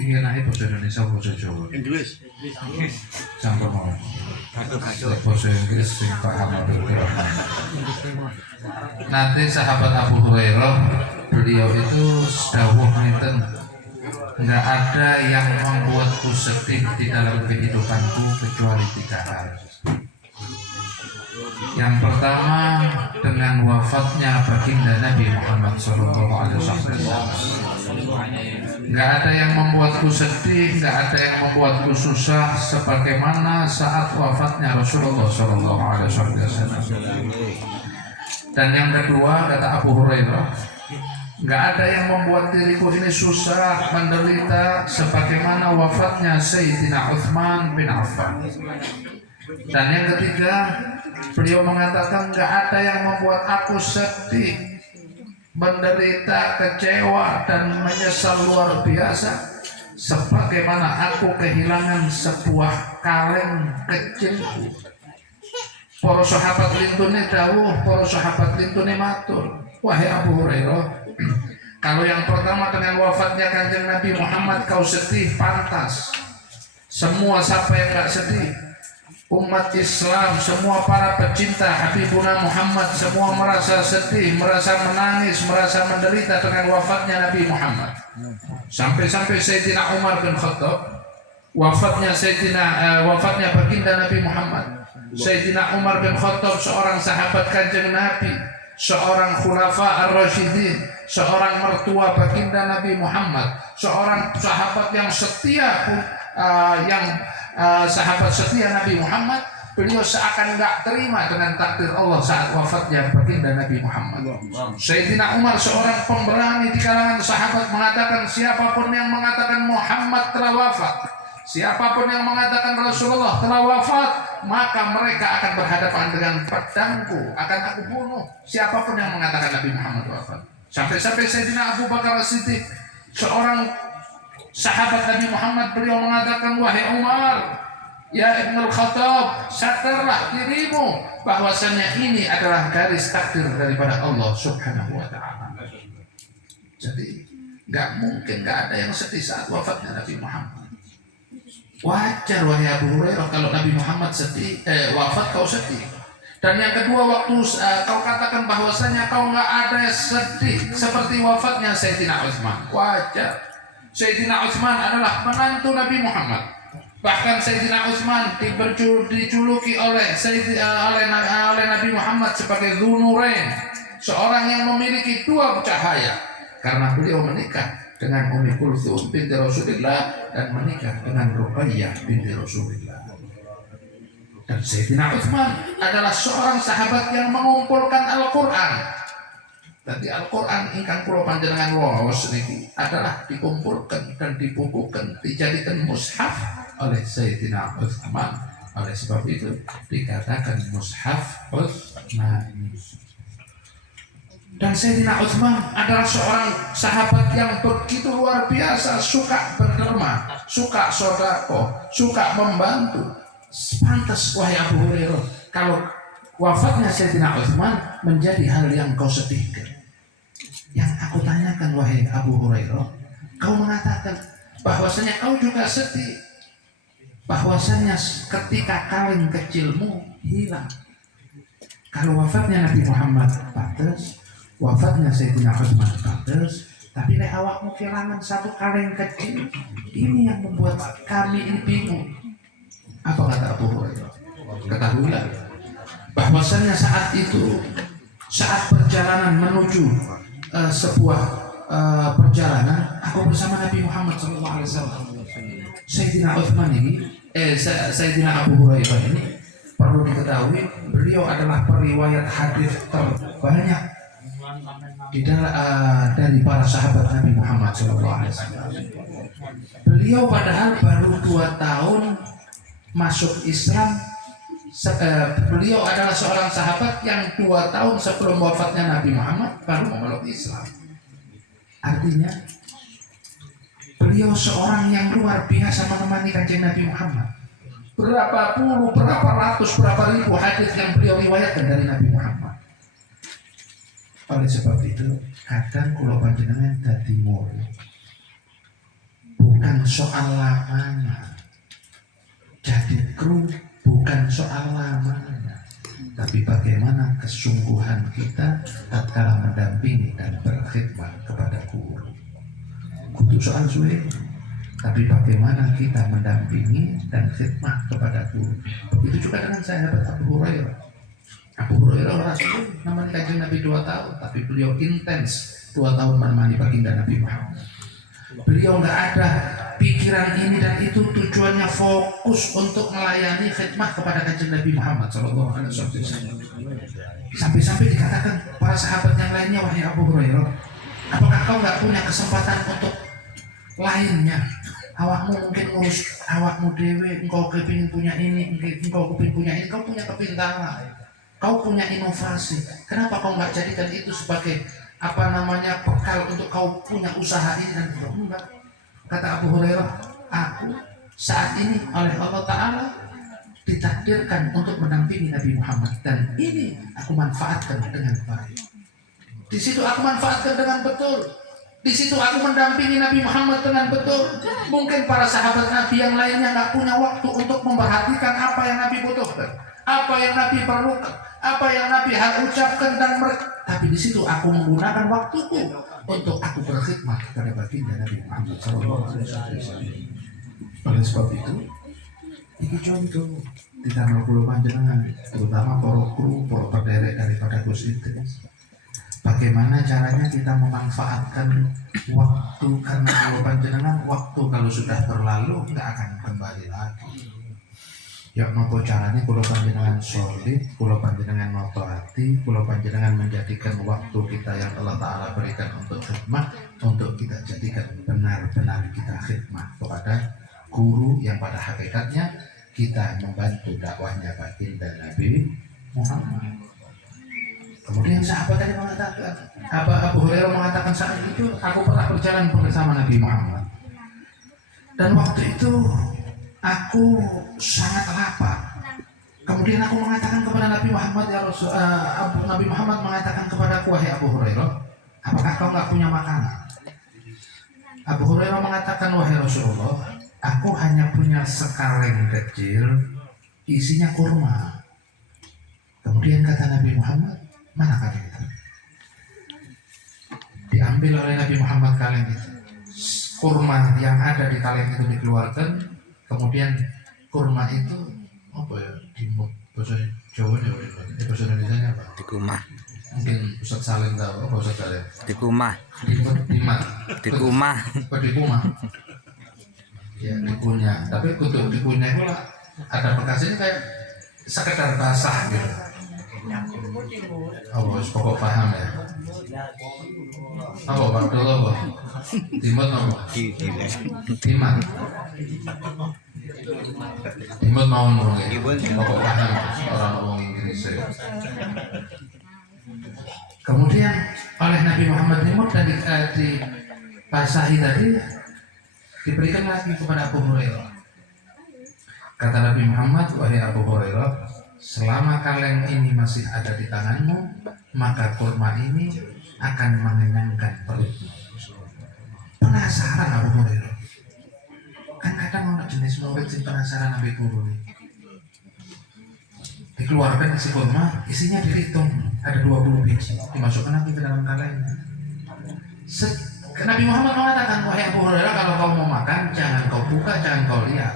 Ingin naik bahasa Indonesia, bahasa Jawa. Inggris. Sampai mau. Bahasa Inggris sing paham Nanti sahabat Abu Hurairah, beliau itu dawuh ngeten, nggak ada yang membuatku sedih di dalam kehidupanku kecuali 3 hal. Yang pertama, dengan wafatnya baginda Nabi Muhammad SAW. Nggak ada yang membuatku sedih, nggak ada yang membuatku susah sebagaimana saat wafatnya Rasulullah SAW. Dan yang kedua, kata Abu Hurairah, nggak ada yang membuat diriku ini susah, menderita sebagaimana wafatnya Sayyidina Utsman bin Affan. Dan yang ketiga, beliau mengatakan nggak ada yang membuat aku sedih, menderita, kecewa dan menyesal luar biasa sebagaimana aku kehilangan sebuah kaleng kecilku. Para sahabat lintune dawuh, para sahabat lintune matur, wahai Abu Hurairah, kalau yang pertama dengan wafatnya Kanjeng Nabi Muhammad kau sedih, pantas. Semua siapa yang gak sedih? Umat Islam, semua para pecinta Habibuna Muhammad, semua merasa sedih, merasa menangis, merasa menderita dengan wafatnya Nabi Muhammad. Sampai-sampai Sayyidina Umar bin Khattab, wafatnya baginda Nabi Muhammad. Sayyidina Umar bin Khattab, seorang sahabat Kanjeng Nabi, seorang khulafa ar-rasyidin, seorang mertua baginda Nabi Muhammad, seorang sahabat yang setia, sahabat setia Nabi Muhammad. Beliau seakan nggak terima dengan takdir Allah saat wafatnya baginda Nabi Muhammad. Sayyidina Umar, seorang pemberani di kalangan sahabat, mengatakan siapapun yang mengatakan Muhammad telah wafat, siapapun yang mengatakan Rasulullah telah wafat, maka mereka akan berhadapan dengan pedangku, akan aku bunuh siapapun yang mengatakan Nabi Muhammad wafat. Sampai-sampai Sayyidina Abu Bakar As-Siddiq, seorang sahabat Nabi Muhammad, beliau mengatakan, wahai Umar, ya Ibnul Khattab, sadarlah dirimu bahwasanya ini adalah garis takdir daripada Allah Subhanahu wa ta'ala. Jadi nggak mungkin nggak ada yang sedih saat wafatnya Nabi Muhammad. Wajar wahai Abu Hurairah kalau Nabi Muhammad sedih, wafat kau sedih. Dan yang kedua, waktu kau katakan bahwasanya kau nggak ada sedih seperti wafatnya Sayyidina Utsman. Wajar. Sayyidina Utsman adalah menantu Nabi Muhammad. Bahkan Sayyidina Utsman dijuluki oleh Nabi Muhammad sebagai Dzunurain, seorang yang memiliki 2 cahaya, karena beliau menikah dengan Ummi Kulthum binti Rasulullah dan menikah dengan Ruqayyah binti Rasulullah. Dan Sayyidina Utsman adalah seorang sahabat yang mengumpulkan Al-Quran. Jadi Al-Quran ingkang kula panjenengan waos niki adalah dikumpulkan dan dibukukan, dijadikan mushaf oleh Sayyidina Utsman. Oleh sebab itu dikatakan mushaf Utsmani. Dan Sayyidina Utsman adalah seorang sahabat yang begitu luar biasa, suka berderma, suka sedekah, suka membantu. Pantas wahai Abu Hurairah kalau wafatnya Sayyidina Utsman menjadi hal yang kau sedihkan. Yang aku tanyakan wahai Abu Hurairah, kau mengatakan bahwasanya kau juga sedih, bahwasanya ketika kaleng kecilmu hilang. Kalau wafatnya Nabi Muhammad pantas, wafatnya Sayyidina Utsman pantas, tapi lek awakmu kehilangan 1 kaleng kecil, ini yang membuat kami ini bingung. Apa kata Abu Hurairah? Ketahuilah bahwasanya saat itu, saat perjalanan menuju sebuah perjalanan, aku bersama Nabi Muhammad SAW. Sayyidina Utsman ini, Sayyidina Abu Hurairah ini, perlu diketahui beliau adalah periwayat hadis terbanyak dari para sahabat Nabi Muhammad SAW. Beliau padahal baru 2 tahun masuk Islam. Beliau adalah seorang sahabat yang 2 tahun sebelum wafatnya Nabi Muhammad baru memeluk Islam. Artinya beliau seorang yang luar biasa menemani Kanjeng Nabi Muhammad. Berapa puluh, berapa ratus, berapa ribu hadis yang beliau riwayatkan dari Nabi Muhammad. Oleh sebab itu kadang kula panjenengan dadi murid, bukan soal lamanya. Jadi kru bukan soal lamanya, tapi bagaimana kesungguhan kita tatkala mendampingi dan berkhidmat kepada guru. Kudu soal suwe, tapi bagaimana kita mendampingi dan khidmat kepada guru. Begitu juga dengan sahabat Abu Hurairah. Abu Hurairah Rasul namanya Kanjeng Nabi 2 tahun, tapi beliau intens 2 tahun menemani baginda Nabi Muhammad. Beliau nggak ada pikiran ini dan itu, tujuannya fokus untuk melayani khidmat kepada Kanjeng Nabi Muhammad SAW. Sampai-sampai dikatakan para sahabat yang lainnya, wahai Abu Hurairah, apakah kau nggak punya kesempatan untuk lainnya? Awakmu mungkin ngurus awakmu dewe, engkau kepingin punya ini, engkau kepingin punya ini, kau punya kepintaran, kau punya inovasi. Kenapa kau nggak jadikan itu sebagai bekal untuk kau punya usaha ini dan itu? Enggak. Kata Abu Hurairah, aku saat ini oleh Allah Ta'ala ditakdirkan untuk mendampingi Nabi Muhammad, dan ini aku manfaatkan dengan baik. Di situ aku manfaatkan dengan betul. Di situ aku mendampingi Nabi Muhammad dengan betul. Mungkin para sahabat Nabi yang lainnya nggak punya waktu untuk memperhatikan apa yang Nabi butuhkan, apa yang Nabi perlukan, apa yang Nabi harus ucapkan dan tapi di situ aku menggunakan waktuku untuk aku berkhidmat kepada baginda Nabi Muhammad SAW. Oleh sebab itu, ini contoh di tanah pulau Panjenengan, terutama para kru, para pederek daripada Gus Idris. Bagaimana caranya kita memanfaatkan waktu, karena pulau Panjenengan waktu kalau sudah berlalu nggak akan kembali lagi. Ya nopo caranya pulau Panjenengan solid, pulau Panjenengan noto hati, pulau Panjenengan menjadikan waktu kita yang Allah Ta'ala berikan untuk khidmat, untuk kita jadikan benar-benar kita khidmat kepada guru yang pada hakikatnya kita membantu dakwahnya baginda Nabi Muhammad. Kemudian sahabat tadi mengatakan, Abu Hurairah mengatakan saat itu aku pernah berjalan bersama Nabi Muhammad, dan waktu itu aku sangat lapar. Kemudian aku mengatakan kepada Nabi Muhammad, ya Rasul, Nabi Muhammad mengatakan kepadaku, wahai Abu Hurairah, apakah kau nggak punya makanan? Abu Hurairah mengatakan, wahai Rasulullah, aku hanya punya sekaleng kecil, isinya kurma. Kemudian kata Nabi Muhammad, mana kaleng itu? Diambil oleh Nabi Muhammad kaleng itu. Kurma yang ada di kaleng itu dikeluarkan. Kemudian kurma itu apa ya, dimut bahasa Jawa ya, bahasa Indonesia apa? Dikumah. Mungkin Ustaz Salim tahu apa Ustaz Salim? Dikumah. Dimat. Dikumah. Dikumah. Ya dikunyah. Tapi untuk dikunyah itu lah ada bekasnya kayak sekedar basah gitu. Oh, pokok paham ya. Apa Pak Abdullah apa? Timot apa? Timat. Timot mau ngomong ya? Pokok paham orang ngomong Inggris ya. Kemudian oleh Nabi Muhammad Timot dan dibasahi tadi, diberikan lagi kepada Abu Hurairah. Kata Nabi Muhammad, wahai Abu Hurairah, selama kaleng ini masih ada di tanganmu, maka kurma ini akan mengenyangkan perutmu. Penasaran Abu Hurairah. Kan kadang orang jenis murid sih penasaran sampai guru nih. Dikeluarkan isi kurma, isinya dihitung, ada 20 biji, dimasukkan lagi ke dalam kaleng. Nabi Muhammad mengatakan, wahai Abu Hurairah, kalau kau mau makan, jangan kau buka, jangan kau lihat.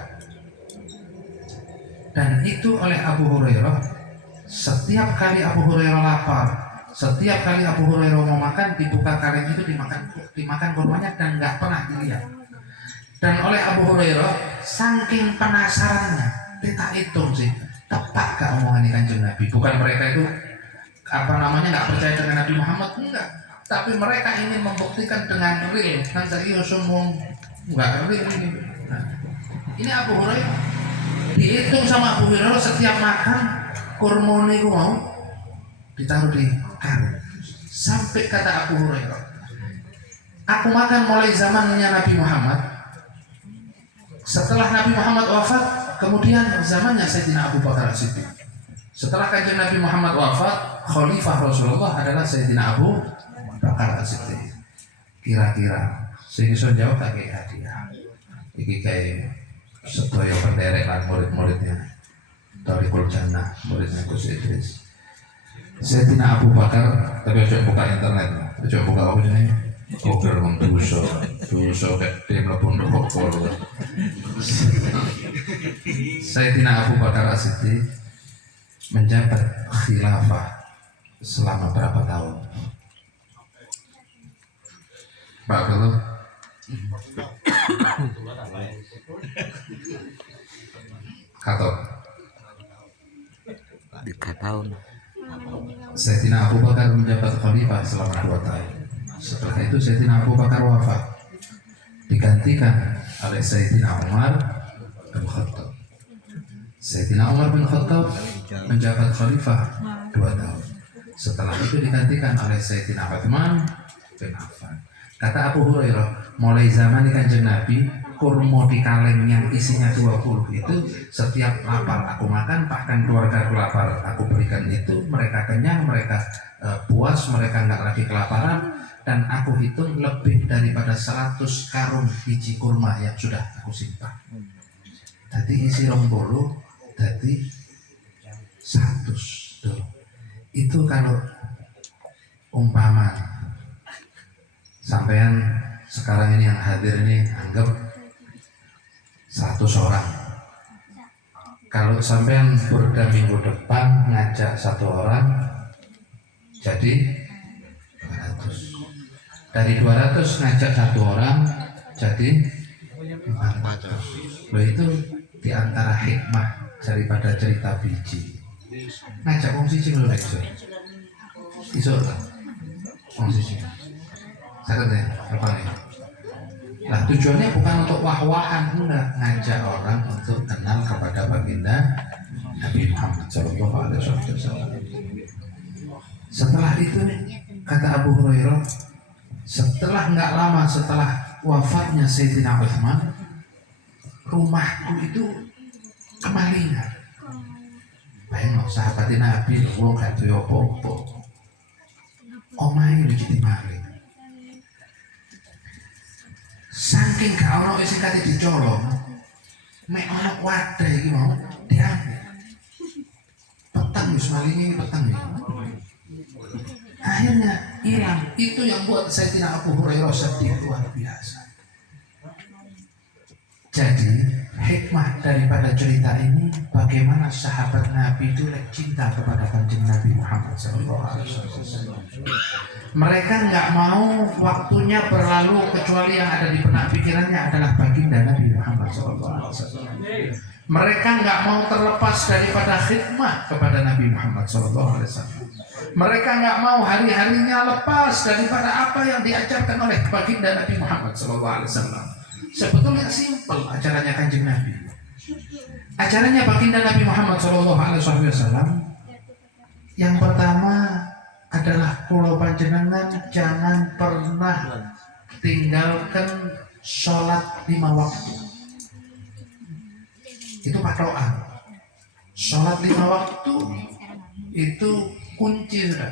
Dan itu oleh Abu Hurairah, setiap kali Abu Hurairah lapar, setiap kali Abu Hurairah mau makan, dibuka kaleng itu, dimakan kurmanya dan nggak pernah dilihat. Dan oleh Abu Hurairah, saking penasarannya, kita hitung sih, tepat gak omongan Kanjeng Nabi? Bukan mereka itu nggak percaya dengan Nabi Muhammad, enggak. Tapi mereka ingin membuktikan dengan real, kan serius ngomong nggak real ini. Nah, ini Abu Hurairah dihitung sama Abu Hurairah, setiap makan kurma itu mau ditaruh di kaleng. Sampai kata Abu Hurairah, aku makan mulai zamannya Nabi Muhammad. Setelah Nabi Muhammad wafat, kemudian zamannya Sayyidina Abu Bakar As-Siddiq. Setelah Kanjeng Nabi Muhammad wafat, Khalifah Rasulullah adalah Sayyidina Abu Bakar As-Siddiq. Kira-kira sehingga jawab tak kayak hadiah. Iki kayak sedaya penderek lan murid-muridnya Thariqul Jannah, muridnya Gus Idris. Sayyidina Abu Bakar, tapi ojo buka internet lah, ojo buka apa jenis Google ngomong dosa kayak mlebu neraka. Sayyidina Abu Bakar As-Siddiq menjabat khilafah selama berapa tahun? Pak Belo? Kato 3 tahun. Sayyidina Abu Bakar menjabat khalifah selama 2 tahun. Setelah itu Sayyidina Abu Bakar wafat, digantikan oleh Sayyidina Umar bin Khattab. Sayyidina Umar bin Khattab menjabat khalifah 2 tahun. Setelah itu digantikan oleh Sayyidina Utsman bin Affan. Kata Abu Hurairah, mulai zaman Kanjeng Nabi, kurma di kaleng yang isinya 20 itu setiap lapar aku makan, bahkan keluarga aku lapar aku berikan itu, mereka kenyang, mereka puas, mereka nggak lagi kelaparan, dan aku hitung lebih daripada 100 karung biji kurma yang sudah aku simpan. Tadi isi 20, tadi 100 tuh. Itu kalau umpama sampean sekarang ini yang hadir ini anggap 100 orang. Kalau sampean burda minggu depan ngajak 1 orang, jadi 200. Dari 200 ngajak 1 orang, jadi 400. Loh, itu diantara hikmah daripada cerita biji. Ngajak wong siji lho iso lah. Wong siji. Sakit ya, apa nih? Nah, tujuannya bukan untuk wah-wahan, enggak, ngajak orang untuk kenal kepada baginda Nabi Muhammad SAW. Setelah itu, kata Abu Hurairah, setelah nggak lama setelah wafatnya Sayyidina Utsman, rumahku itu kemalingan. Bayang sahabat Nabi, wong gak duwe apa-apa, omahe jadi maling. Saking gak ono sing kate dicolong, mek ono wadah iki mau diambil. Petang wis malinge petang iki. Akhirnya hilang. Itu yang buat Sayyidina Abu Hurairah sedih luar biasa. Jadi hikmah daripada cerita ini, bagaimana sahabat Nabi itu cinta kepada Kanjeng Nabi Muhammad SAW. Mereka nggak mau waktunya berlalu kecuali yang ada di benak pikirannya adalah baginda Nabi Muhammad SAW. Mereka nggak mau terlepas daripada khidmah kepada Nabi Muhammad SAW. Mereka nggak mau hari-harinya lepas daripada apa yang diajarkan oleh baginda Nabi Muhammad SAW. Sebetulnya simpel acaranya Kanjeng Nabi. Acaranya baginda Nabi Muhammad SAW. Yang pertama adalah kulo panjenengan jangan pernah tinggalkan sholat 5 waktu. Itu patokan. Sholat 5 waktu itu kunci sudah.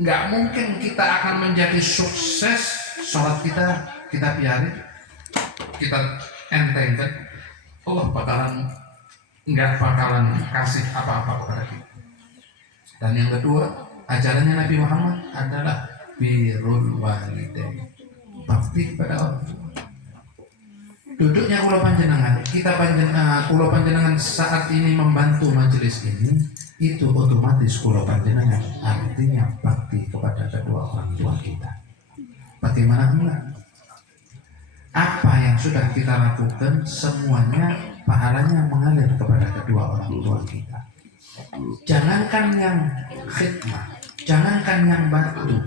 Nggak mungkin kita akan menjadi sukses sholat kita biarin, kita entengkan, Allah nggak bakalan kasih apa-apa kepada kita. Dan yang kedua, ajarannya Nabi Muhammad adalah birrul walidain, bakti kepada orang tua. Duduknya kulo panjenengan, kulo panjenengan saat ini membantu majelis ini, itu otomatis kulo panjenengan artinya bakti kepada kedua orang tua kita. Bagaimana enggak? Apa yang sudah kita lakukan semuanya pahalanya mengalir kepada kedua orang tua kita. Jangankan yang khidmah, jangankan yang bantu,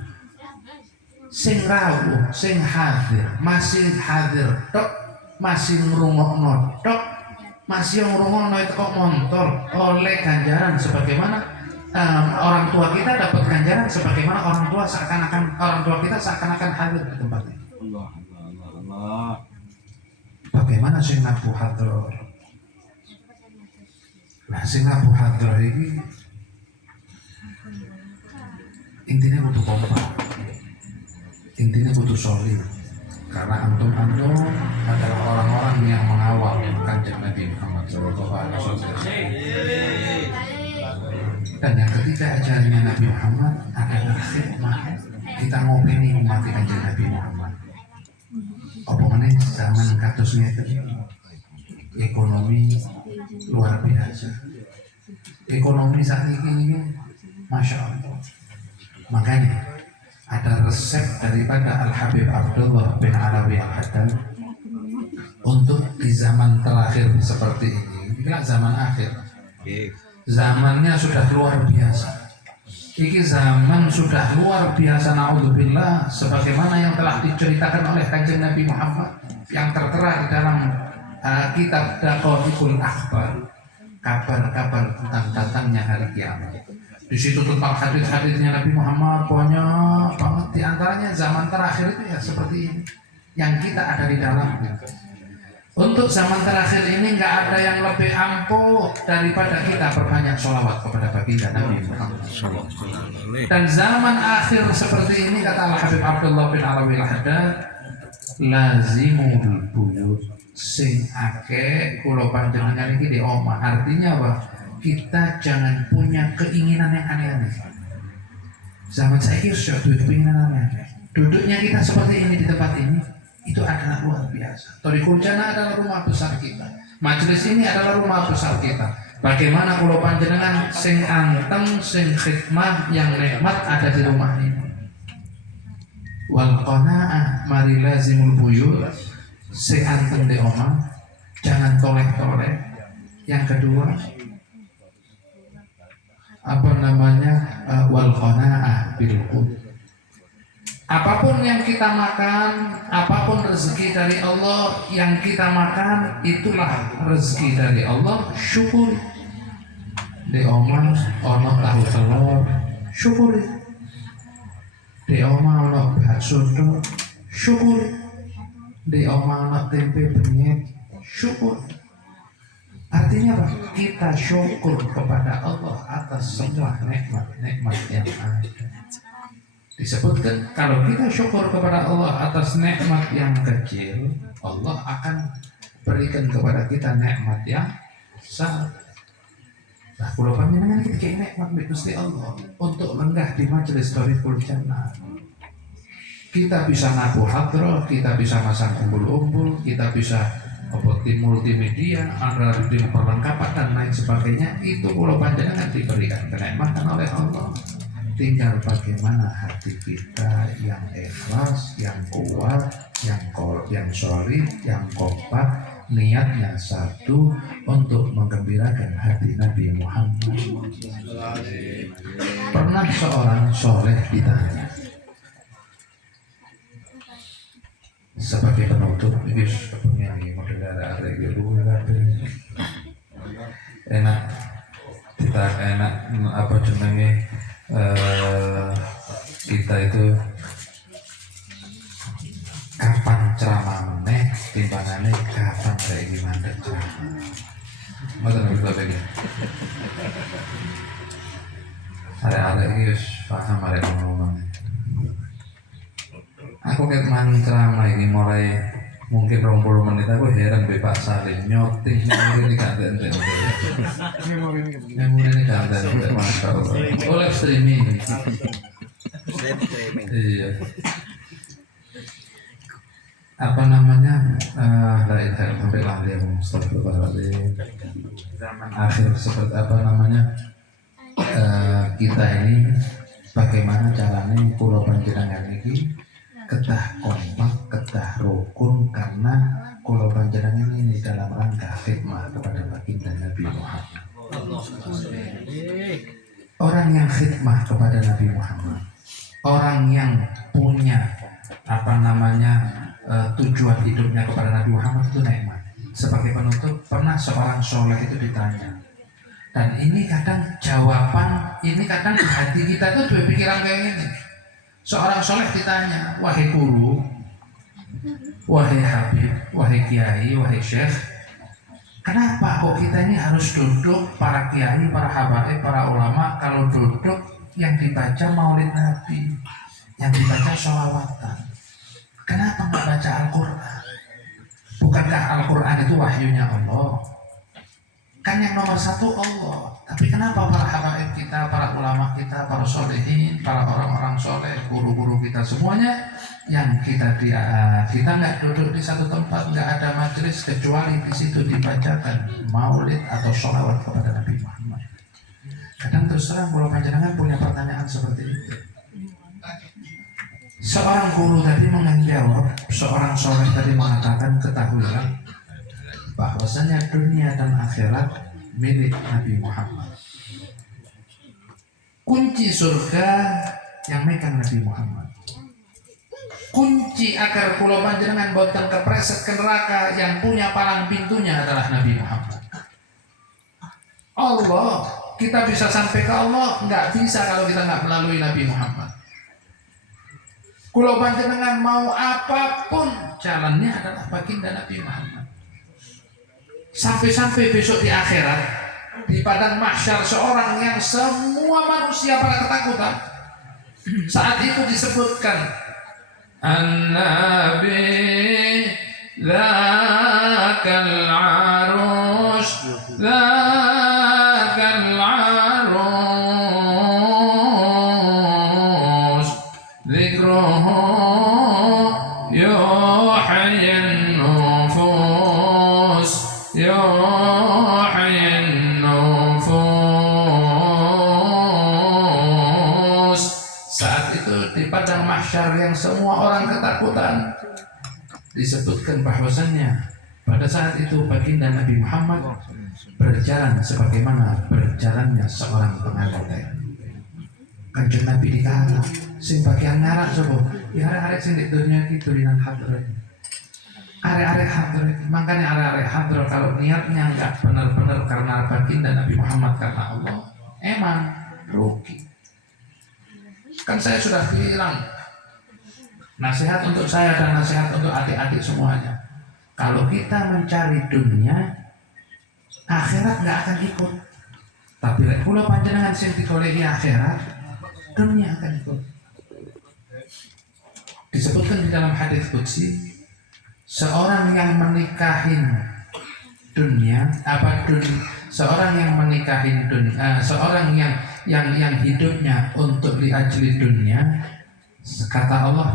sing rawuh, sing hadir, masih hadir tok, masih ngrungokno tok, masih ngrungokno itu kok montol oleh ganjaran sebagaimana orang tua kita dapat ganjaran sebagaimana orang tua kita seakan-akan hadir di tempat ini. Bagaimana sing nabu hadroh? Nah, sing nabu hadroh ini intinya butuh kompak, intinya butuh solid. Karena antum adalah orang-orang Dan yang ketiga ajarannya Nabi Muhammad adalah khidmah. Kita ngopeni umat kanjeng Nabi Muhammad. Apa meneh zaman kados ngeten. Ekonomi luar biasa. Ekonomi saat ini Masya Allah. Makanya ada resep daripada Al-Habib Abdullah bin Alawi Al-Haddad untuk di zaman terakhir seperti ini. Ini zaman akhir. Zamannya sudah luar biasa. Ini zaman sudah luar biasa, na'udzubillah, sebagaimana yang telah diceritakan oleh kanjeng Nabi Muhammad yang tertera di dalam kitab Daqaiqul Akhbar, kabar-kabar tentang datangnya hari kiamat. Di situ tentang hadis-hadisnya Nabi Muhammad banyak banget, di antaranya zaman terakhir itu ya seperti ini yang kita ada di dalamnya. Untuk zaman terakhir ini nggak ada yang lebih ampuh daripada kita perbanyak sholawat kepada baginda Nabi Muhammad. Dan zaman akhir seperti ini, kata Al-Habib Abdullah bin Alawi Al-Haddad, lazimul buyut sing ake kulo panjenengan iki di omah. Artinya apa? Kita jangan punya keinginan yang aneh-aneh. Zaman saya ini sudah keinginan aneh-aneh. Duduknya kita seperti ini di tempat ini, itu adalah luar biasa. Thoriqul Jannah adalah rumah besar kita. Majelis ini adalah rumah besar kita. Bagaimana kulo panjenengan sing anteng, sing khidmah yang nikmat ada di rumah ini. Wal qanaah mari lazimul buyut, sing anteng di omah, jangan toleh-toleh. Yang kedua, wal qanaah bil qut. Apapun yang kita makan, apapun rezeki dari Allah yang kita makan, itulah rezeki dari Allah. Syukur. Di omah ono tahu telur, syukur. Di omah ono bakso, syukur. Di omah ono tempe benyek, syukur. Artinya apa? Kita syukur kepada Allah atas semua nikmat-nikmat yang ada. Disebutkan kalau kita syukur kepada Allah atas nikmat yang kecil, Allah akan berikan kepada kita nikmat yang besar. Nah, kalau panjenengan kita kayak nikmat Gusti Allah untuk lenggah di majelis Thoriqul Jannah. Kita bisa nabuh hadroh, kita bisa masang umbul-umbul, kita bisa tim multimedia, ada tim perlengkapan dan lain sebagainya. Itu kalau panjenengan diberikan kenikmatan oleh Allah. Tinggal bagaimana hati kita yang ikhlas, yang kuat, yang solid, yang kompak, niatnya satu untuk menggembirakan hati Nabi Muhammad. Pernah seorang soleh ditanya, sebagai penutup, ini penyanyi model ada enak, kita enak apa jenenge. Kita itu kapan ceramah meneh timbangannya kapan kayak gimana ceramah. Masa begitu lagi. Ada ini paham ada ngomong. Aku kayak ceramah ini mulai mungkin 20 menit aku heran be Pak Salim nyoting memori ini kanten memori ini kanten oleh streaming iya apa namanya sampai lahir astagfirullahaladzim zaman akhir seperti apa namanya kita ini bagaimana caranya pulau panjenengan ini ketah kompak, ketah rukun karena kulo panjenengan ini dalam rangka khidmah kepada baginda Nabi Muhammad. Orang yang khidmah kepada Nabi Muhammad, orang yang punya tujuan hidupnya kepada Nabi Muhammad itu nikmat. Sebagai penutup, pernah seorang soleh itu ditanya, dan ini kadang jawaban, ini kadang hati kita itu dua pikiran kayak gini. Seorang soleh ditanya, wahai guru, wahai habib, wahai kiai, wahai syekh, kenapa kok kita ini harus duduk, para kiai, para habaib, para ulama, kalau duduk yang dibaca maulid Nabi, yang dibaca sholawatan, kenapa nggak baca Al-Quran? Bukankah Al-Quran itu wahyunya Allah? Kan yang nomor satu Allah. Tapi kenapa para habaib kita, para ulama kita, para solehin, para orang-orang soleh, guru-guru kita semuanya yang kita nggak duduk di satu tempat, nggak ada majelis kecuali di situ dibacakan maulid atau sholawat kepada Nabi Muhammad. Kadang terus terang kalau panjenengan punya pertanyaan seperti itu. Seorang guru tadi menjawab, seorang soleh tadi mengatakan, ketahuilah bahwasanya dunia dan akhirat milik Nabi Muhammad. Kunci surga yang megang Nabi Muhammad. Kunci agar kula panjenengan boten kepreset ke neraka yang punya palang pintunya adalah Nabi Muhammad. Allah, kita bisa sampai ke Allah nggak bisa kalau kita nggak melalui Nabi Muhammad. Kula panjenengan mau apapun jalannya adalah baginda Nabi Muhammad. Sampai-sampai besok di akhirat, di padang mahsyar, seorang yang semua manusia pada ketakutan, saat itu disebutkan An-Nabi Dzakal Arush Dzakal Arush Dzikruhu yuhyin nufus yuhyin nufus. Saat itu di padang mahsyar yang semua orang ketakutan, disebutkan bahwasannya pada saat itu baginda Nabi Muhammad berjalan sebagaimana berjalannya seorang pengantin. Kanjeng Nabi dikala sing bagian ngarak coba ya arek-arek sing di dunia iki durinan hadrat. Arek-arek hadrat, makanya arek-arek hadrat kalau niatnya enggak benar-benar karena baginda Nabi Muhammad, karena Allah, emang rugi. Kan saya sudah bilang, nasihat untuk saya dan nasihat untuk adik-adik semuanya. Kalau kita mencari dunia, akhirat nggak akan ikut. Tapi kalau panjenengan sing digolehi akhirat, dunia akan ikut. Disebutkan di dalam hadis qudsi, seorang yang menikahin dunia, seorang yang menikahin dunia, seorang yang hidupnya untuk diajli dunia, kata Allah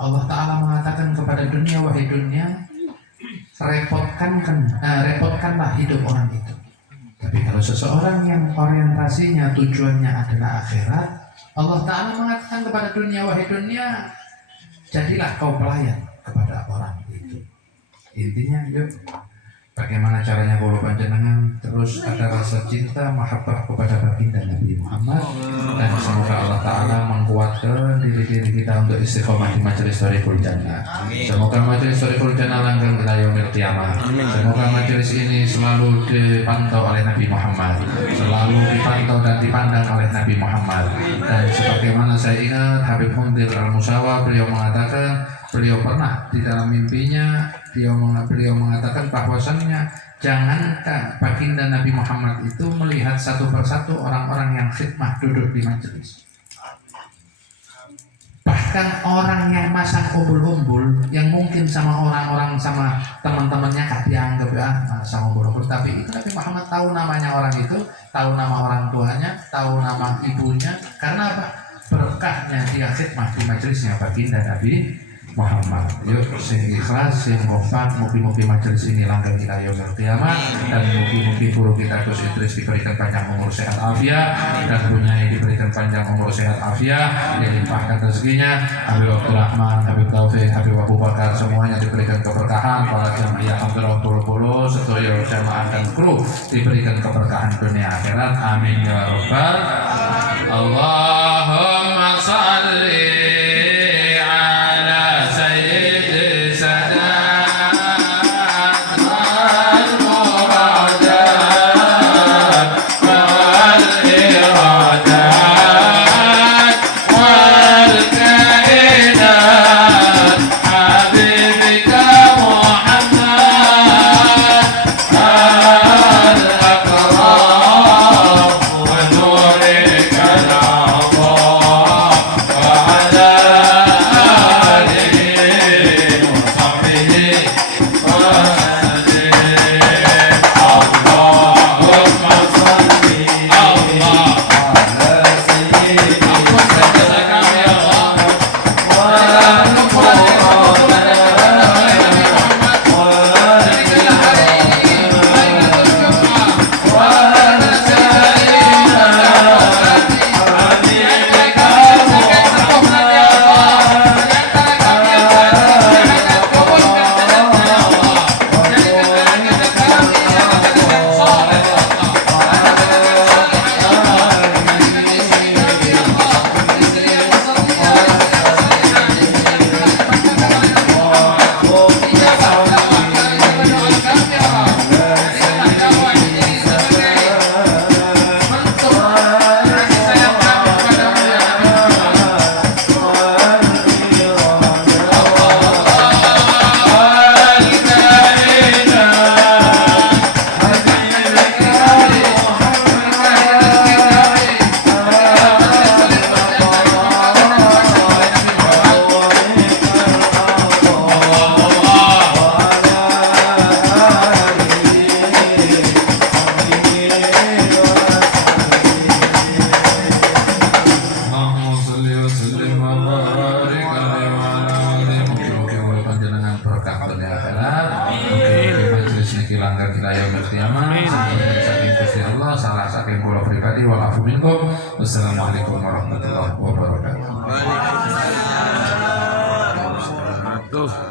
Ta'ala mengatakan kepada dunia, wahai dunia, repotkanlah hidup orang itu. Tapi kalau seseorang yang orientasinya tujuannya adalah akhirat, Allah Ta'ala mengatakan kepada dunia, wahai dunia, jadilah kau pelayan kepada orang itu. Intinya yuk, bagaimana caranya kalau panjenengan terus ada rasa cinta, mahabbah kepada baginda Nabi Muhammad, dan semoga Allah Ta'ala menguatkan diri-diri kita untuk istiqomah di majelis Thariqul Jannah. Semoga majelis Thariqul Jannah langgeng ila yaumil qiyamah. Semoga majelis ini selalu dipantau oleh Nabi Muhammad, selalu dipantau dan dipandang oleh Nabi Muhammad. Dan sebagaimana saya ingat Habib Mundir Al-Musawa, beliau mengatakan, beliau pernah di dalam mimpinya beliau mengatakan bahwasannya jangankan baginda Nabi Muhammad itu melihat satu persatu orang-orang yang khidmah duduk di majelis, bahkan orang yang masang umbul-umbul yang mungkin sama orang-orang sama teman-temannya gak dianggap sama umbul-umbul, tapi itu Nabi Muhammad tahu namanya orang itu, tahu nama orang tuanya, tahu nama ibunya. Karena apa? Berkahnya dia khidmah di majelisnya baginda Nabi Muhammad. Yuk sing ikhlas, sing wafat, mugi-mugi majelis ini langgeng ila yaumil qiyamah, dan mugi-mugi guru kita Gus Idris diberikan panjang umur sehat afiat, dan Bunyai diberikan panjang umur sehat afiat, dilimpahkan rezekinya. Habib Abdul Rahman, Habib Taufik, Habib Abu Bakar semuanya diberikan keberkahan. Para jamaah Hadratul Qulu, sedaya jamaah dan kru diberikan keberkahan dunia akhirat. Amin ya rabbal Allahumma shalli Bye. yaumil qiyamah. Saking Gusti Allah, salah saking kula pribadi wal afu minkum. Wassalamualaikum warahmatullahi wabarakatuh. Waalaikumsalam.